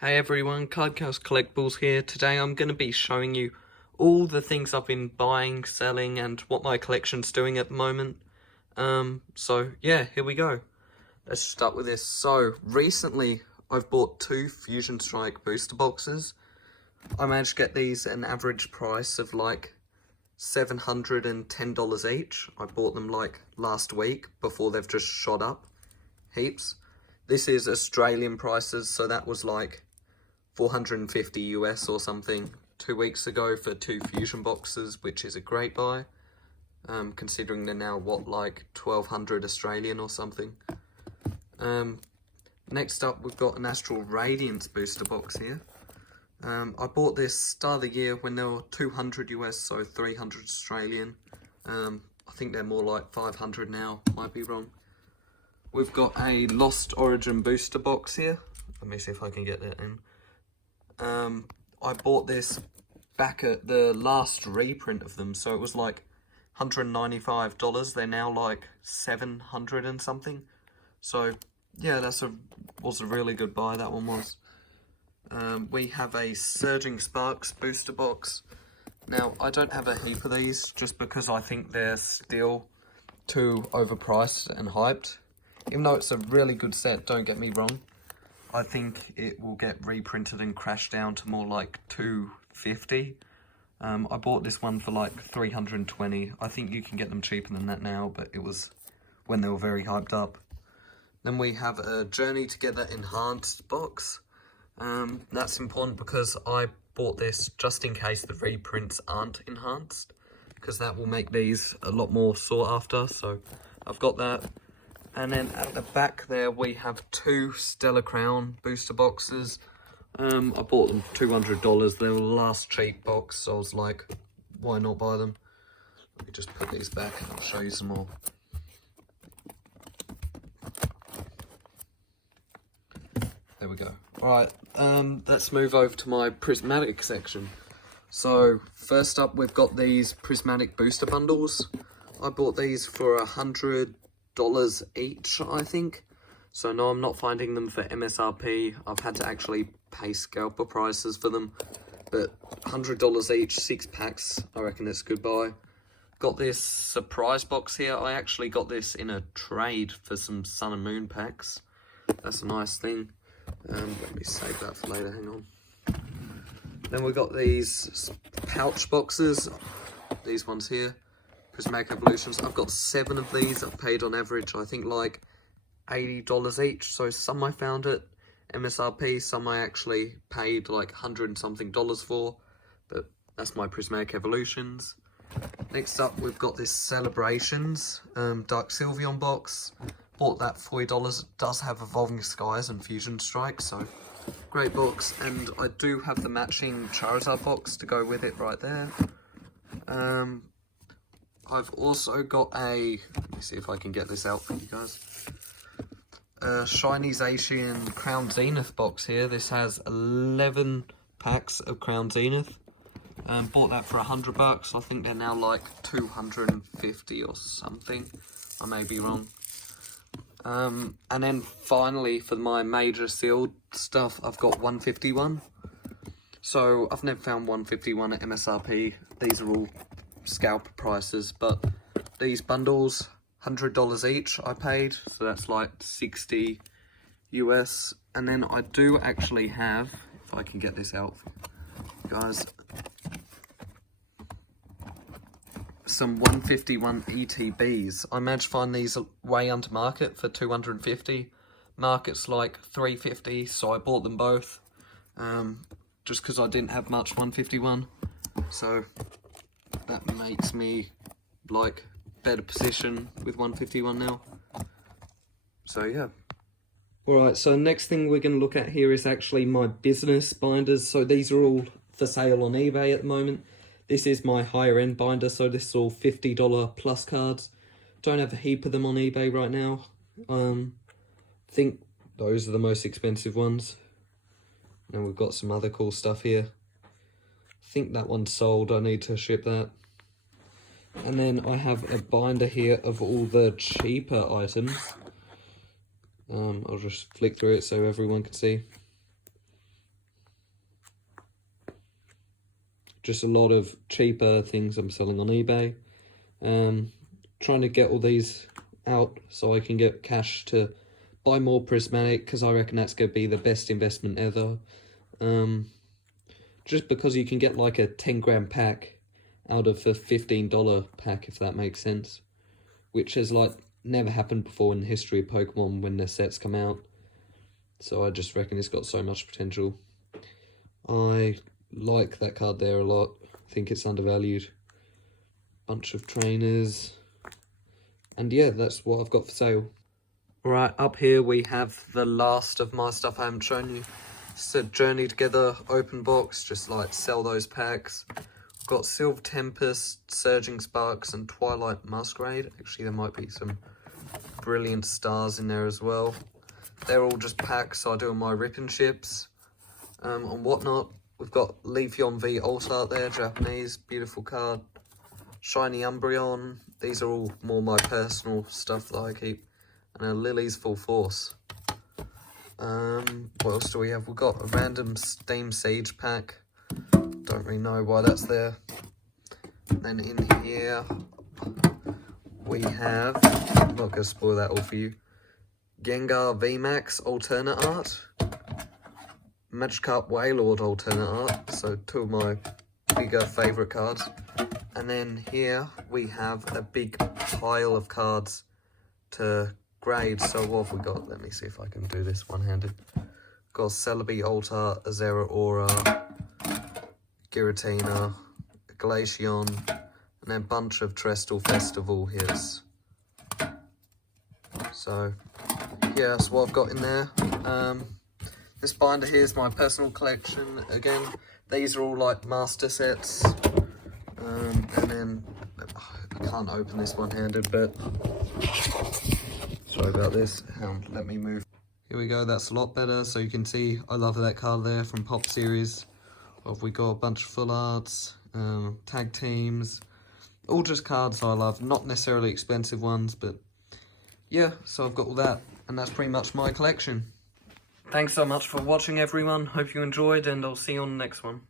Hey everyone, Cardcast Collectibles here. Today I'm going to be showing you all the things I've been buying, selling, and what my collection's doing at the moment. So yeah, here we go. Let's start with this. So, recently I've bought 2 Fusion Strike booster boxes. I managed to get these at an average price of like $710 each. I bought them like last week before they've just shot up heaps. This is Australian prices, so that was like 450 US or something 2 weeks ago for 2 fusion boxes, which is a great buy, considering they're now what, like 1200 Australian or something. Next up we've got an Astral Radiance booster box here. I bought this start of the year when they were 200 US, so 300 Australian. I think they're more like 500 now, might be wrong. We've got a Lost Origin booster box here. Let me see if I can get that in. I bought this back at the last reprint of them, so it was like $195. They're now like 700 and something. So yeah, was a really good buy, that one was. We have a Surging Sparks booster box. Now, I don't have a heap of these just because I think they're still too overpriced and hyped. Even though it's a really good set, don't get me wrong. I think it will get reprinted and crash down to more like $250. I bought this one for like $320. I think you can get them cheaper than that now, but it was when they were very hyped up. Then we have a Journey Together Enhanced box. That's important because I bought this just in case the reprints aren't enhanced, because that will make these a lot more sought after, so I've got that. And then at the back there we have 2 Stellar Crown booster boxes. I bought them for $200. They were the last cheap box, so I was like, why not buy them? Let me just put these back and I'll show you some more. There we go. Alright, let's move over to my Prismatic section. So, first up we've got these Prismatic booster bundles. I bought these for $100 each, I think. So no, I'm not finding them for MSRP. I've had to actually pay scalper prices for them. But $100 each, 6 packs, I reckon it's a good buy. Got this surprise box here. I actually got this in a trade for some Sun and Moon packs. That's a nice thing. Let me save that for later, hang on. Then we've got these pouch boxes. These ones here. Prismatic Evolutions. I've got 7 of these. I've paid on average, I think, like $80 each. So some I found at MSRP, some I actually paid like $100 and something for. But that's my Prismatic Evolutions. Next up, we've got this Celebrations Dark Sylveon box. Bought that $40. It does have Evolving Skies and Fusion Strike, so great box. And I do have the matching Charizard box to go with it right there. I've also got a, let me see if I can get this out for you guys, a Shiny Zacian Crown Zenith box here. This has 11 packs of Crown Zenith. Bought that for $100. I think they're now like 250 or something. I may be wrong. And then finally, for my major sealed stuff, I've got 151. So I've never found 151 at MSRP. These are all scalper prices, but these bundles, $100 each I paid, so that's like 60 US. And then I do actually have, if I can get this out for you guys, some 151 ETBs. I managed to find these way under market for 250. Market's like 350, so I bought them both, just because I didn't have much 151. So that makes me like better position with 151 now. So yeah. Alright, so next thing we're going to look at here is actually my business binders. So these are all for sale on eBay at the moment. This is my higher end binder, so this is all $50 plus cards. Don't have a heap of them on eBay right now. I think those are the most expensive ones. And we've got some other cool stuff here. I think that one's sold, I need to ship that. And then I have a binder here of all the cheaper items. I'll just flick through it so everyone can see. just a lot of cheaper things I'm selling on eBay. Trying to get all these out so I can get cash to buy more Prismatic, because I reckon that's going to be the best investment ever. Just because you can get like a 10 gram pack out of a $15 pack, if that makes sense. Which has like never happened before in the history of Pokemon when their sets come out. So I just reckon it's got so much potential. I like that card there a lot. I think it's undervalued. Bunch of trainers. And yeah, that's what I've got for sale. Right, up here we have the last of my stuff I haven't shown you. It's a Journey Together open box, just like sell those packs. I've got Silver Tempest, Surging Sparks and Twilight Masquerade. Actually, there might be some Brilliant Stars in there as well. They're all just packs, so I do my ripping ships. On Whatnot, we've got Leafeon V Alt Art there, Japanese, beautiful card. Shiny Umbreon, these are all more my personal stuff that I keep. And a Lily's Full Force. What else do we have? We've got a random Steam Siege pack. Don't really know why that's there. And then in here, we have, I'm not going to spoil that all for you, Gengar VMAX alternate art. Magikarp Wailord alternate art. So two of my bigger favourite cards. And then here we have a big pile of cards to grade. So what have we got? Let me see if I can do this one-handed. Got Celebi Altar, Azera Aura, Giratina, Glaceon, and then a bunch of Trestle Festival hits. So yeah, that's what I've got in there. This binder here is my personal collection. Again, these are all like master sets. And then I can't open this one-handed, but sorry about this. Let me move. Here we go, that's a lot better. So you can see I love that card there from Pop Series. We got a bunch of full arts, tag teams, all just cards I love. Not necessarily expensive ones, but yeah, so I've got all that, and that's pretty much my collection. Thanks so much for watching, everyone. Hope you enjoyed, and I'll see you on the next one.